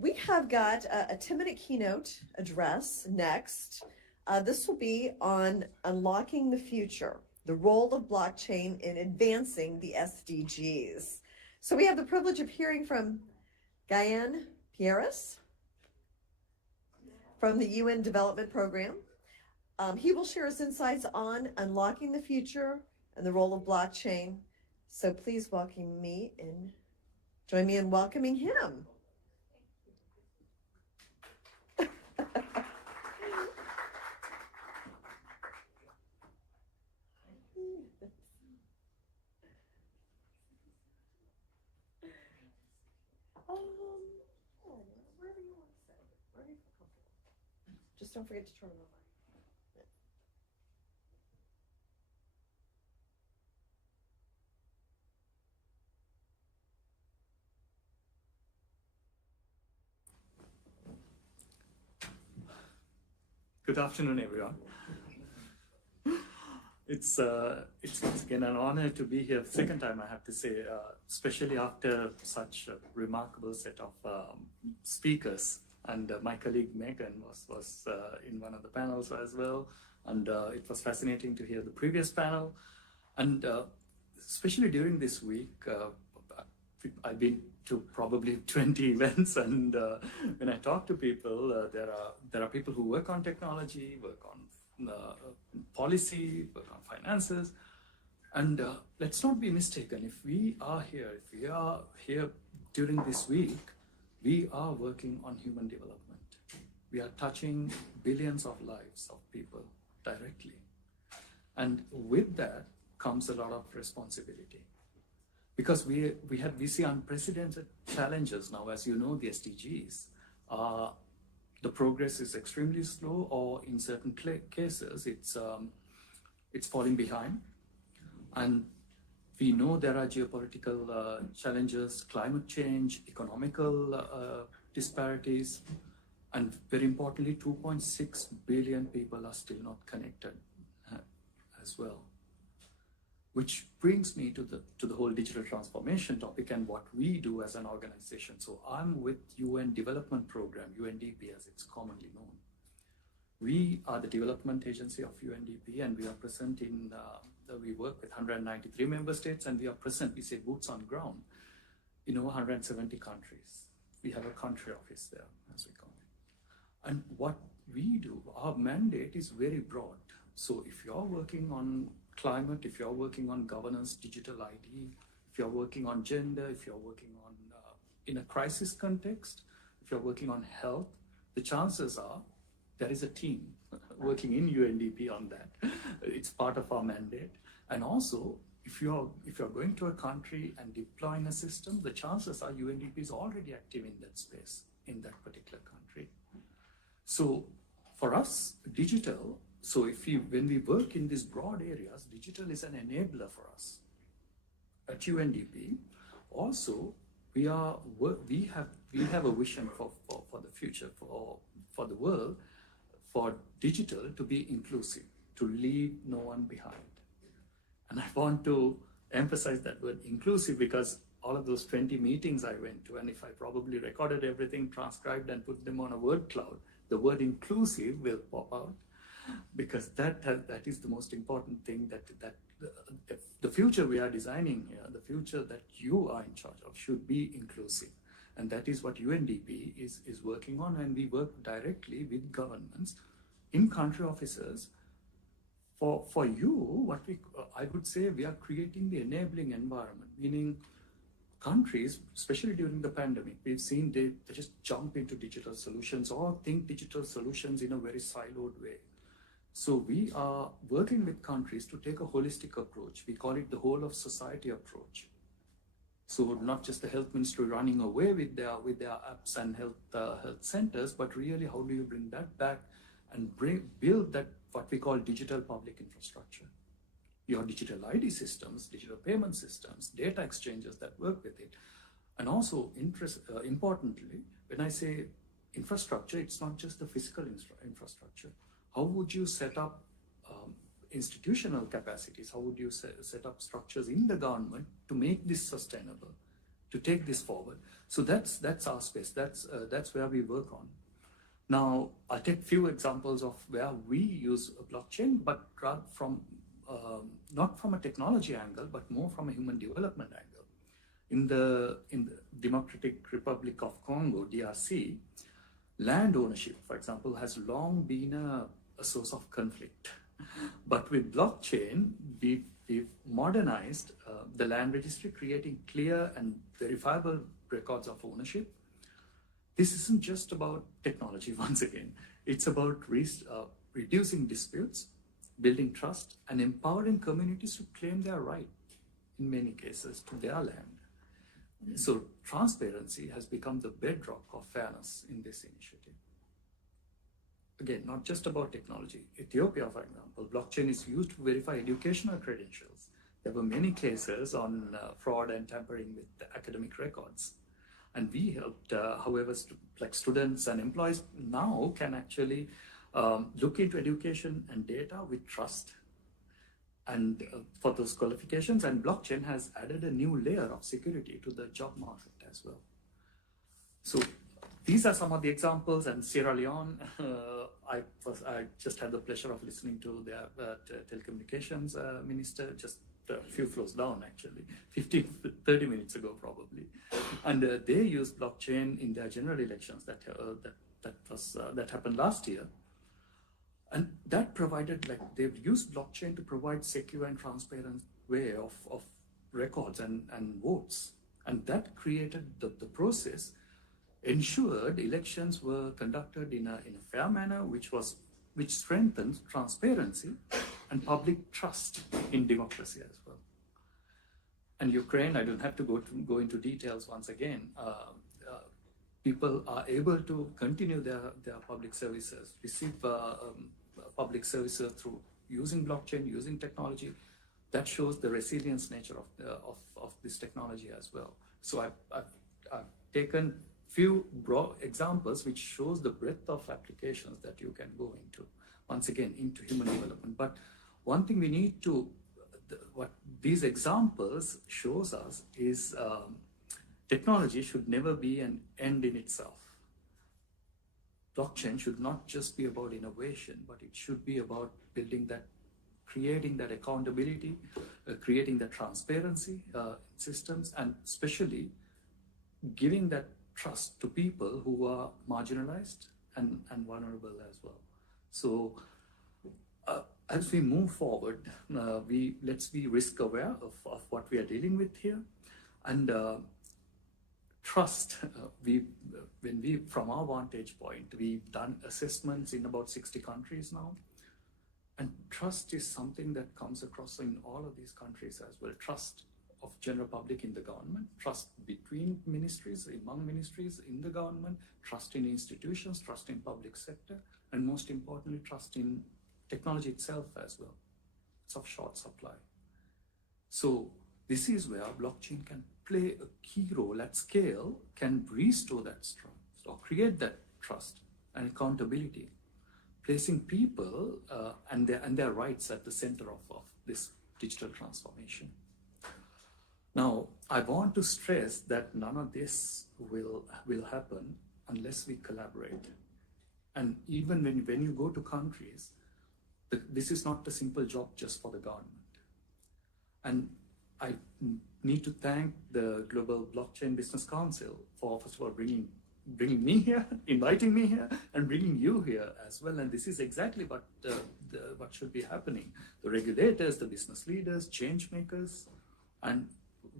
We have got a 10-minute keynote address next. This will be on unlocking the future, the role of blockchain in advancing the SDGs. So we have the privilege of hearing from Gayan Peiris from the UN Development Program. He will share his insights on unlocking the future and the role of blockchain. So please welcome me in, join me in welcoming him. Wherever you want to sit, wherever you feel comfortable. Just don't forget to turn it on. Good afternoon, everyone. It's once again an honor to be here. Second time, I have to say, especially after such a remarkable set of speakers. And my colleague Megan was in one of the panels as well. And it was fascinating to hear the previous panel. And especially during this week, I've been to probably 20 events, and when I talk to people, there are people who work on technology, work on policy, work on finances, and let's not be mistaken. If we are here during this week, we are working on human development. We are touching billions of lives of people directly, and with that comes a lot of responsibility. Because we see unprecedented challenges now. As you know, the SDGs, the progress is extremely slow, or in certain cases, it's falling behind. And we know there are geopolitical challenges, climate change, economical disparities, and very importantly, 2.6 billion people are still not connected as well. Which brings me to the whole digital transformation topic and what we do as an organization. So I'm with UN Development Program, UNDP as it's commonly known. We are the development agency of UNDP, and we are present in, we work with 193 member states, and we are present, we say boots on ground, in over 170 countries. We have a country office there, as we call it. And what we do, our mandate is very broad. So if you're working on climate, if you're working on governance, digital ID, if you're working on gender, if you're working on, in a crisis context, if you're working on health, the chances are there is a team working in UNDP on that. It's part of our mandate. And also, if you're going to a country and deploying a system, the chances are UNDP is already active in that space, in that particular country. So for us, digital, so when we work in these broad areas, digital is an enabler for us. At UNDP, also we have a vision for the future, for the world, for digital to be inclusive, to leave no one behind. And I want to emphasize that word inclusive, because all of those 20 meetings I went to, and if I probably recorded everything, transcribed and put them on a word cloud, the word inclusive will pop out. Because that is the most important thing, that the future we are designing here, the future that you are in charge of, should be inclusive. And that is what UNDP is working on, and we work directly with governments in country offices. For you, I would say we are creating the enabling environment, meaning countries, especially during the pandemic, we've seen they just jump into digital solutions or think digital solutions in a very siloed way. So we are working with countries to take a holistic approach. We call it the whole of society approach. So not just the health ministry running away with their apps and health centers, but really how do you bring that back and build that what we call digital public infrastructure. Your digital ID systems, digital payment systems, data exchanges that work with it. And also, importantly, when I say infrastructure, it's not just the physical infrastructure. How would you set up institutional capacities? How would you set up structures in the government to make this sustainable, to take this forward? So that's our space. That's where we work on. Now, I'll take few examples of where we use a blockchain, but rather from not from a technology angle, but more from a human development angle. In the Democratic Republic of Congo, DRC, land ownership, for example, has long been a source of conflict. But with blockchain, we've modernized the land registry, creating clear and verifiable records of ownership. This isn't just about technology, once again. It's about reducing disputes, building trust, and empowering communities to claim their right, in many cases, to their land. So transparency has become the bedrock of fairness in this initiative. Again, not just about technology. Ethiopia, for example, blockchain is used to verify educational credentials. There were many cases on fraud and tampering with the academic records. And we helped, however, like students and employees now can actually look into education and data with trust. And for those qualifications, and blockchain has added a new layer of security to the job market as well. So these are some of the examples. And Sierra Leone, I just had the pleasure of listening to their telecommunications minister just a few floors down, actually, 30 minutes ago probably. And they used blockchain in their general elections that happened last year. And that provided, like, they've used blockchain to provide secure and transparent way of records and votes. And that created the process, ensured elections were conducted in a fair manner, which strengthens transparency and public trust in democracy as well. And Ukraine, I don't have to go into details once again. People are able to continue their public services, receive public services through using blockchain, using technology. That shows the resilience nature of this technology as well. So I've taken few broad examples which shows the breadth of applications that you can go into, once again, into human development. But one thing we need to, what these examples shows us is technology should never be an end in itself. Blockchain should not just be about innovation, but it should be about building that, creating that accountability, creating that transparency systems, and especially giving that trust to people who are marginalized and vulnerable as well. So as we move forward, let's be risk aware of what we are dealing with here, and trust. From our vantage point, we've done assessments in about 60 countries now, and trust is something that comes across in all of these countries as well. Trust of general public in the government, trust between ministries, among ministries in the government, trust in institutions, trust in public sector, and most importantly, trust in technology itself as well. It's of short supply. So this is where blockchain can play a key role at scale, can restore that trust or create that trust and accountability, placing people and their rights at the center of this digital transformation. Now, I want to stress that none of this will happen unless we collaborate. And even when you go to countries, this is not a simple job just for the government. And I need to thank the Global Blockchain Business Council for, first of all, bringing me here, inviting me here, and bringing you here as well. And this is exactly what should be happening. The regulators, the business leaders, change makers, and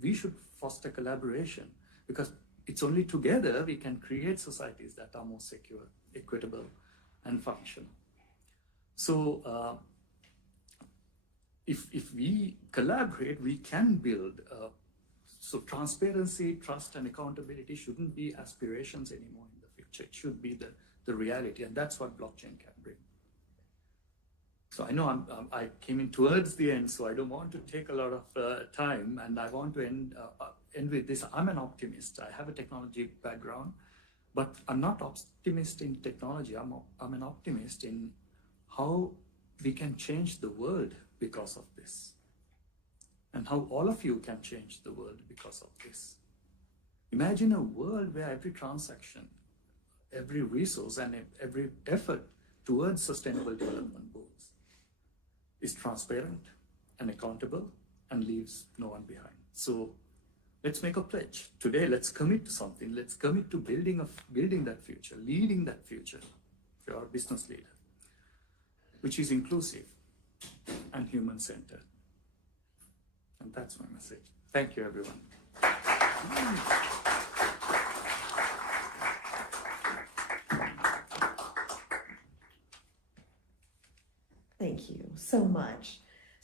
we should foster collaboration, because it's only together we can create societies that are more secure, equitable, and functional. So if we collaborate, we can build. So transparency, trust, and accountability shouldn't be aspirations anymore in the future. It should be the reality, and that's what blockchain can bring. So I know I came in towards the end, so I don't want to take a lot of time, and I want to end with this. I'm an optimist. I have a technology background, but I'm not optimist in technology. I'm an optimist in how we can change the world because of this, and how all of you can change the world because of this. Imagine a world where every transaction, every resource, and every effort towards sustainable development goals is transparent and accountable and leaves no one behind. So let's make a pledge. Today, let's commit to something. Let's commit to building that future, leading that future for our business leader, which is inclusive and human-centered. And that's my message. Thank you, everyone. Thank you so much.